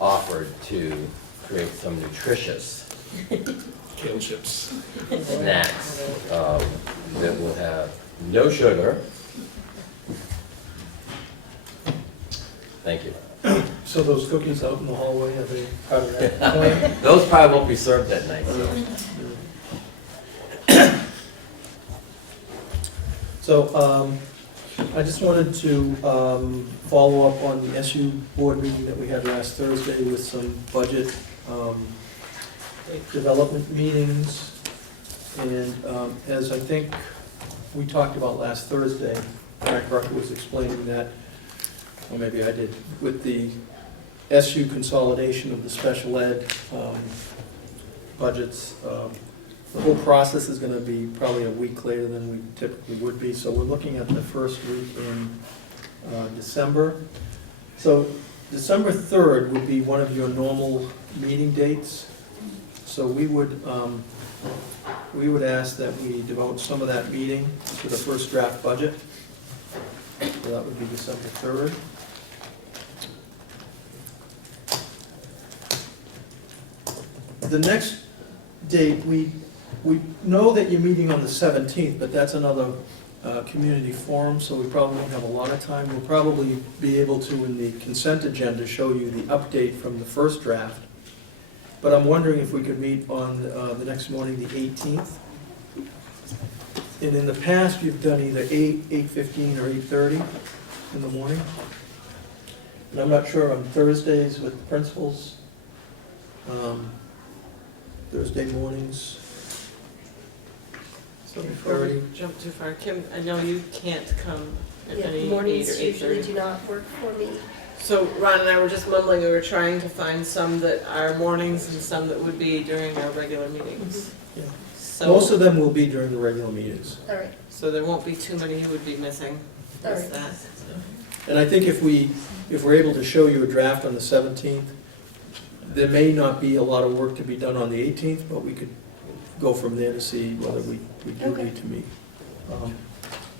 offered to create some nutritious Kale chips. snacks that will have no sugar. Thank you. So those cookies out in the hallway, are they part of that plan? Those probably won't be served that night. So I just wanted to follow up on the SU board meeting that we had last Thursday with some budget development meetings. And as I think we talked about last Thursday, Frank Rucker was explaining that, or maybe I did, with the SU consolidation of the special ed budgets, the whole process is going to be probably a week later than we typically would be. So we're looking at the first week in December. So December 3rd would be one of your normal meeting dates. So we would ask that we devote some of that meeting to the first draft budget. So that would be December 3rd. The next date, we know that you're meeting on the 17th, but that's another community forum, so we probably won't have a lot of time. We'll probably be able to, in the consent agenda, show you the update from the first draft. But I'm wondering if we could meet on the next morning, the 18th. And in the past, you've done either 8, 8:15, or 8:30 in the morning. And I'm not sure on Thursdays with the principals, Thursday mornings. So before we jump too far, Kim, I know you can't come at any 8 or 8:30. Mornings usually do not work for me. So Ron and I were just mumbling, we were trying to find some that are mornings and some that would be during our regular meetings. Yeah. So, Most of them will be during the regular meetings. All right, so there won't be too many who would be missing. all Is right. that? And I think if we're able to show you a draft on the 17th, there may not be a lot of work to be done on the 18th, but we could go from there to see whether we do Okay. need to meet.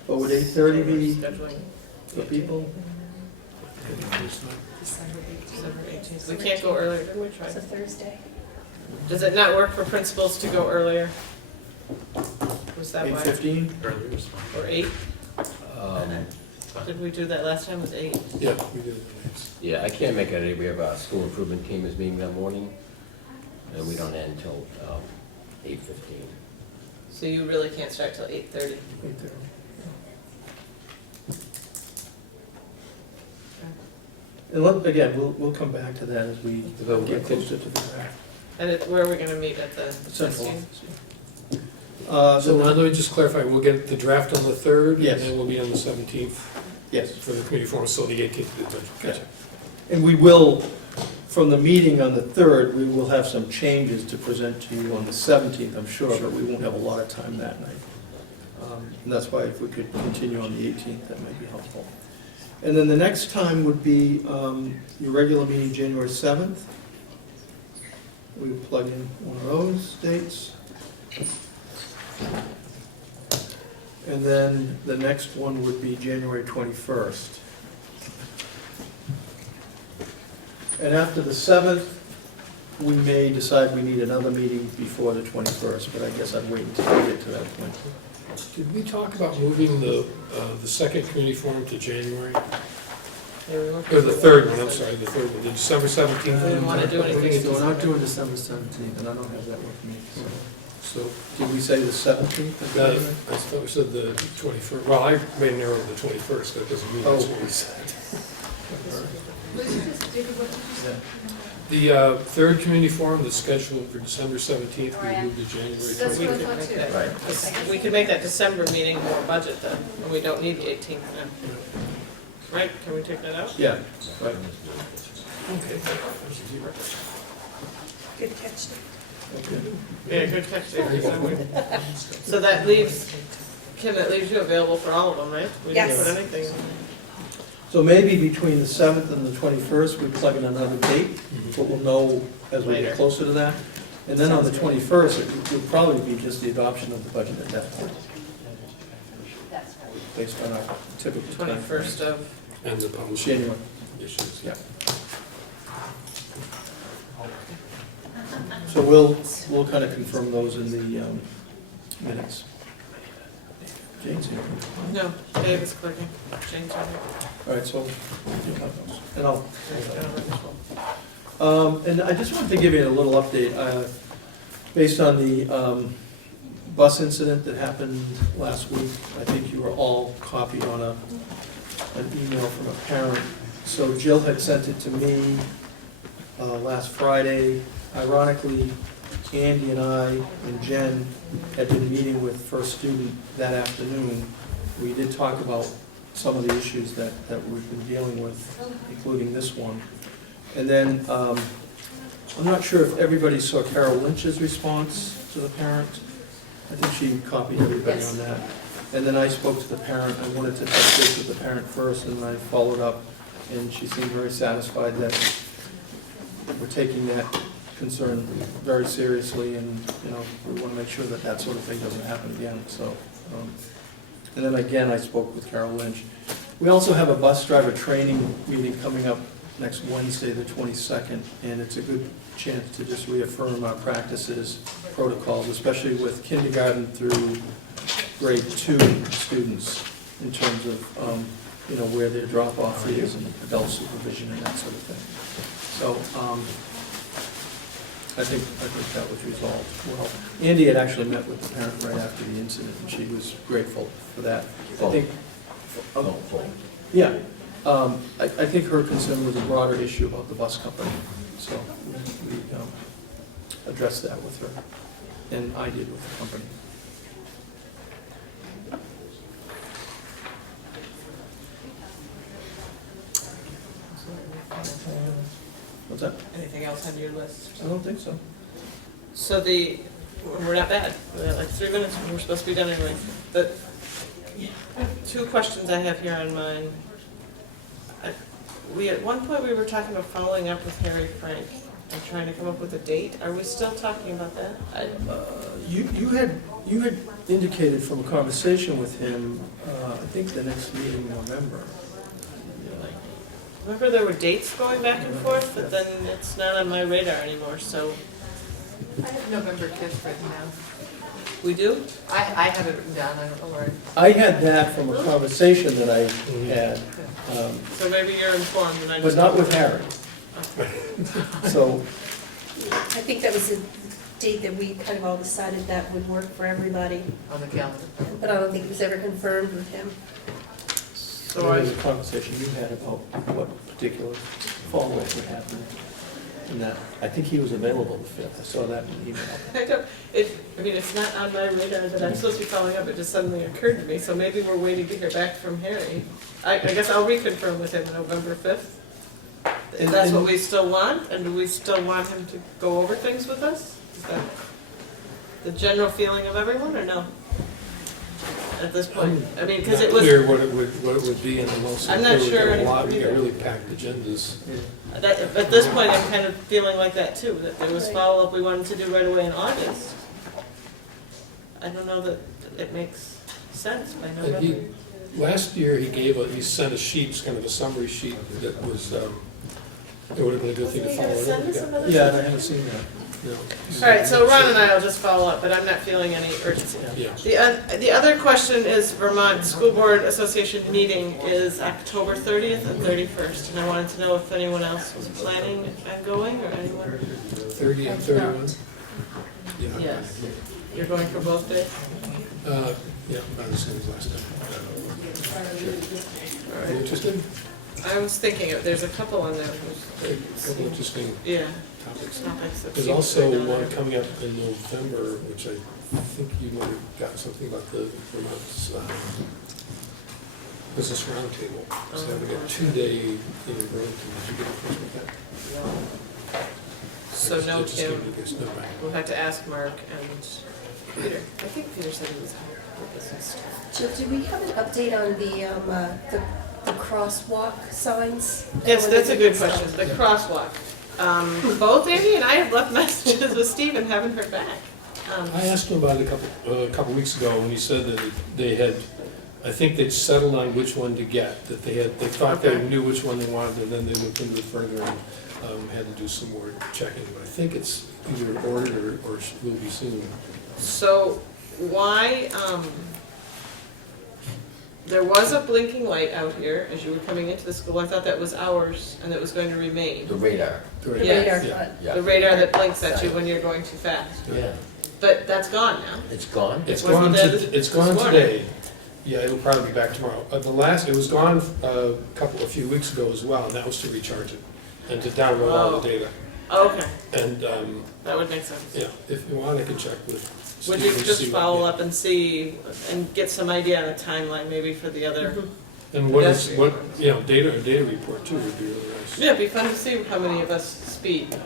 But would 8:30 be Scheduling. for people? December 18th. We can't go earlier, can we try? It's a Thursday. Does it not work for principals to go earlier? Was that why? 8:15? Earlier is fine. Or 8? Did we do that last time, was 8? Yeah, we did it. Yeah, I can't make it. We have a school improvement team is meeting that morning, and we don't end until 8:15. So you really can't start till 8:30? 8:30. And again, we'll come back to that as we get closer to the draft. And where are we gonna meet, at the Central SU? office. So now let me just clarify, we'll get the draft on the 3rd, Yes. and then we'll be on the 17th Yes. for the committee forum, so the 18th. Gotcha. And we will, from the meeting on the 3rd, we will have some changes to present to you on the 17th, I'm sure, but we won't have a lot of time that night. And that's why if we could continue on the 18th, that might be helpful. And then the next time would be your regular meeting, January 7th. We would plug in one of those dates. And then the next one would be January 21st. And after the 7th, we may decide we need another meeting before the 21st, but I guess I'd wait until we get to that point. Did we talk about moving the second community forum to January? Or the third one, I'm sorry, the third one, the December 17th. We didn't want to do anything. So we're not doing December 17th, and I don't have that with me. So did we say the 17th? I thought we said the 21st. Well, I made an error on the 21st. That doesn't mean that's what we said. The third community forum that's scheduled for December 17th, we moved to January 20th. Right. We could make that December meeting more budget then, and we don't need the 18th then. Right, can we take that out? Yeah, right. Okay. Good catch. Yeah, good catch there. So that leaves, Kim, that leaves you available for all of them, right? We didn't put anything. So maybe between the 7th and the 21st, we plug in another date, but we'll know as we get closer to that. And then on the 21st, it would probably be just the adoption of the budget at that point, based on our typical time. 21st of? And the publishing January. issues. Yeah. So we'll kind of confirm those in the minutes. Jane's here. No, Dave is clicking. Jane's on here. All right, so you'll have those. And I just wanted to give you a little update. Based on the bus incident that happened last week, I think you were all copied on an email from a parent. So Jill had sent it to me last Friday. Ironically, Andy and I and Jen had been meeting with First Student that afternoon. We did talk about some of the issues that we've been dealing with, including this one. And then, I'm not sure if everybody saw Carol Lynch's response to the parent. I think she copied everybody on that. And then I spoke to the parent. I wanted to touch base with the parent first, and I followed up, and she seemed very satisfied that we're taking that concern very seriously, and we want to make sure that that sort of thing doesn't happen again. So, and then again, I spoke with Carol Lynch. We also have a bus driver training meeting coming up next Wednesday, the 22nd, and it's a good chance to just reaffirm our practices, protocols, especially with kindergarten through grade 2 students in terms of where their drop-off is and adult supervision and that sort of thing. So I think that was resolved well. Andy had actually met with the parent right after the incident, and she was grateful for that. I think, yeah, I think her concern was a broader issue about the bus company, so we addressed that with her, and I did with the company. What's that? Anything else on your list? I don't think so. So we're not bad. We're at like 3 minutes. We're supposed to be done anyway. The 2 questions I have here on mine. At one point we were talking about following up with Harry Frank and trying to come up with a date. Are we still talking about that? You had indicated from a conversation with him, I think the next meeting in November. Remember there were dates going back and forth, but then it's not on my radar anymore, so. I have November 5th written down. We do? I have it written down, I don't know where. I had that from a conversation that I had. So maybe you're informed and I But just. not with Harry. So, I think that was the date that we kind of all decided that would work for everybody, On the calendar. but I don't think it was ever confirmed with him. so there was a conversation you had about what particular follow-up would happen. And that, I think he was available the 5th. I saw that in the email. It's not on my radar that I'm supposed to be following up. It just suddenly occurred to me, so maybe we're waiting to hear back from Harry. I guess I'll reconfirm with him November 5th. that's what we still want, and do we still want him to go over things with us? Is that the general feeling of everyone, or no? At this point, I mean, because it was. Not clear what it would be, and then also I'm not clear sure we've got a lot, either. we've got really packed agendas. At this point, I'm kind of feeling like that too, that there was follow-up we wanted to do right away in August. I don't know that it makes sense by And November. last year, he sent a sheet, kind of a summary sheet that was, it would have been a good thing to follow it up with. Yeah, and I haven't seen that. No. All right, so Ron and I will just follow up, but I'm not feeling any urgency. Yeah. The other question is Vermont School Board Association meeting is October 30th and 31st, and I wanted to know if anyone else was planning on going, or anyone? 30 and 31? Yeah. Yes. You're going for both days? Yeah, about the same as last time. All Are you right. interested? I was thinking, there's a couple on there. A couple interesting Yeah. topics. that There's seem also to be one on there. coming up in November, which I think you might have gotten something about the Vermont's Business Roundtable. So having a 2-day in Burlington. Did you get in touch with that? So no I just Kim. gave you guys no back. We'll have to ask Mark and Peter. I think Peter said he was out with this and stuff. Jill, do we have an update on the crosswalk signs? Yes, that's a good question. The crosswalk. Both Amy and I have left messages with Steve and haven't heard back. I asked him about it a couple weeks ago, and he said that they had, I think they'd settled on which one to get, that they thought they knew which one they wanted, and then they looked into it further and had to do some more checking. But I think it's either ordered or will be soon. So why, there was a blinking light out here as you were coming into the school. I thought that was ours and it was going to remain. The radar. The radar. Yes. Yeah. The radar that blinks at you when you're going too fast. Yeah. But that's gone now. It's gone? It's Wasn't gone there it's this gone morning? today. Yeah, it'll probably be back tomorrow. It was gone a few weeks ago as well, and that was to recharge it and to download all the data. Okay, And, that would make sense. yeah, if you want, I can check with Steve. Would you and just see what- follow yeah. up and see, and get some idea on a timeline maybe for the other? And data report too would be really nice. Yeah, it'd be fun to see how many of us speed.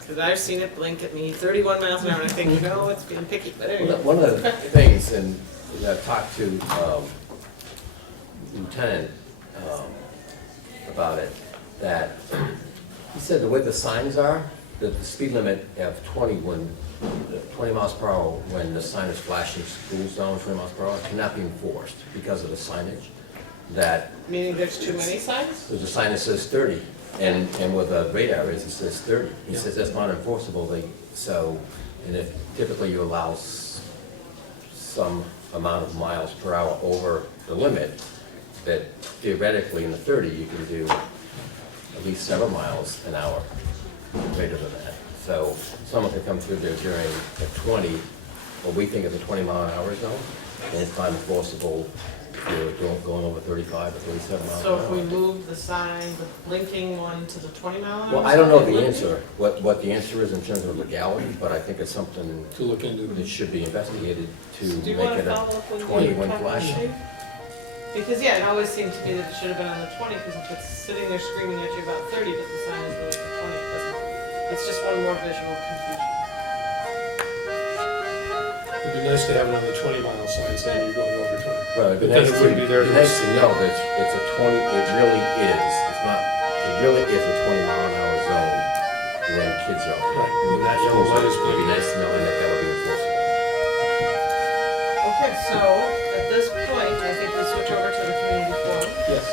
Because I've seen it blink at me 31 miles an hour and I think, no, it's being picky, but anyway. One of the things, and I've talked to Lieutenant about it, that he said the way the signs are, that the speed limit of 20 miles per hour when the sign is flashing school zone 20 miles per hour cannot be enforced because of the signage. That Meaning there's too many signs? there's a sign that says 30, and with a radar it says 30. He says that's not enforceable. And if typically you allow some amount of miles per hour over the limit, that theoretically in the 30 you can do at least several miles an hour greater than that. So someone can come through there during a 20, what we think is a 20-mile-an-hour zone, and it's not enforceable if you're going over 35 or 37 miles an So hour. if we move the sign, the blinking one to the 20 mile an hour? Well, I don't know sign, the it would answer, what the answer is in terms of legality, but I think it's something to look into that should be investigated to Do you make want it to a follow up with 21 the flash. chief? Because yeah, it always seemed to me that it should have been on the 20, because if it's sitting there screaming at you about 30, but the sign is really for 20, it doesn't, it's just one more visual confusion. It'd be nice to have it on the 20-mile sign saying you're going over 20. Well, But then it wouldn't be there. It'd be nice to know that it's a 20, it really is, it's not, it really is a 20-mile-an-hour zone when kids are. Right, when that yellow light is It'd be blinking. nice to know that would be enforceable. Okay, so at this point, I think we switch over to the community forum. Yes.